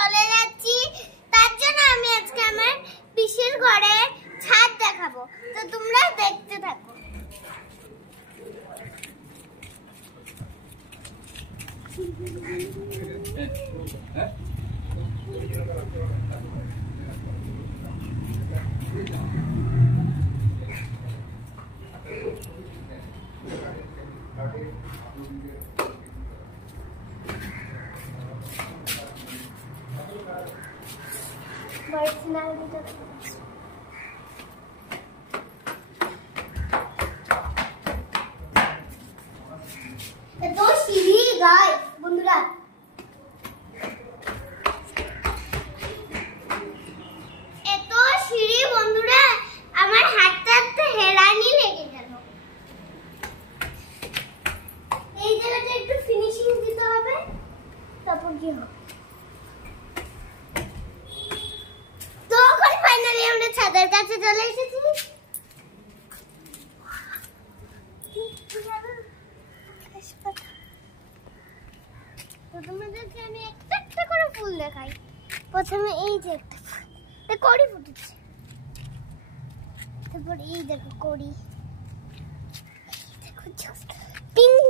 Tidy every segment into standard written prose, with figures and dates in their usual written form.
চলে যাচ্ছি, তার জন্য আমি আজকে আমার পিসির ঘরে ছাদ দেখাবো, তো তোমরা দেখতে থাকো। তো সিঁড়ি গাইস বন্ধুরা, এত সিঁড়ি বন্ধুরা, আমার হাতটা তো হেলানি লেগে গেল। এই জায়গাটা একটু ফিনিশিং দিতে হবে, তারপর কি হবে। তো এখন ফাইনালি আমরা ছাদের কাছে চলে এসেছি। তো তোমাদেরকে আমি একটা একটা করে ফুল দেখাই। প্রথমে এই যে একটা ফুল, কড়ি ফুটেছে। তারপর এই দেখো কড়ি, দেখো পিঙ্ক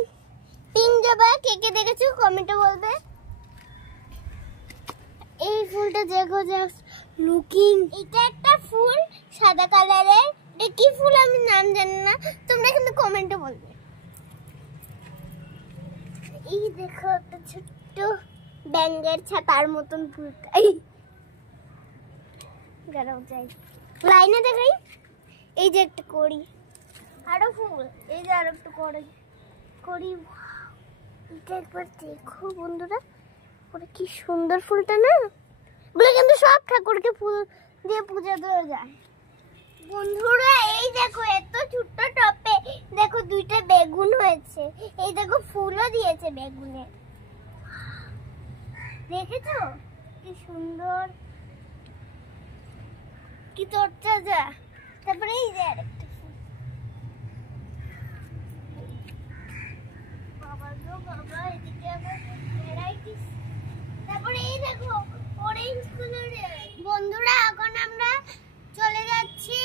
পিঙ্ক জবা। কে কে দেখেছো কমেন্টে বলবে। এই ফুলটা দেখো, জাস্ট লুকিং। এটা একটা ফুল সাদা কালারের, এটা কি ফুল আমি নাম জানি না, তোমরা কিন্তু কমেন্টে বলবে। এই দেখো একটা ছোট্ট ব্যাঙের ছাতার মতন ফুলটা, লাইনে দেখাই। এই যে একটা কড়ি, আরো ফুল, এই যে আরো একটা কড়ি। এটা একবার দেখো বন্ধুরা, ওটা কি সুন্দর ফুলটা না। বলে কিন্তু সব ঠাকুরকে ফুল দিয়ে পূজা দেওয়া যায় বন্ধুরা। এই দেখো এত ছোট্ট টপে দেখো দুইটা বেগুন হয়েছে। এই দেখো ফুলও দিয়েছে বেগুনে, দেখেছো কি সুন্দর, কি তরতাজা। তারপরে এই যে আরেকটা ফুল, বাবা গো বাবা, এদিকে আবার ভ্যারাইটিস। তারপরে এই দেখো অরেঞ্জ কালারের। বন্ধুরা এখন আমরা চলে যাচ্ছি